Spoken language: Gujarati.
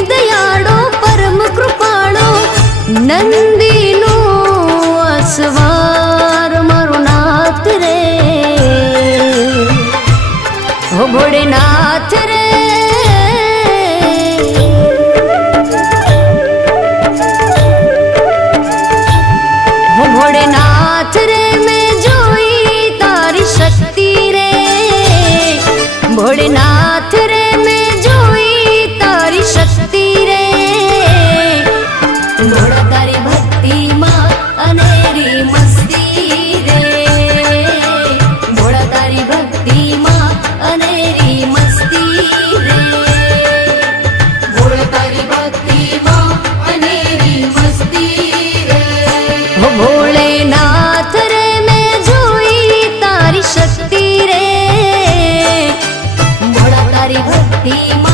દયાળો, પરમ કૃપાળો, નંદીનો અસવાર મારો નાથ રે. હો ભોળેનાથ રે. ભોળેનાથ રે, મેં જોઈ તારી શક્તિ રે. ભોળેનાથ રે 你有梦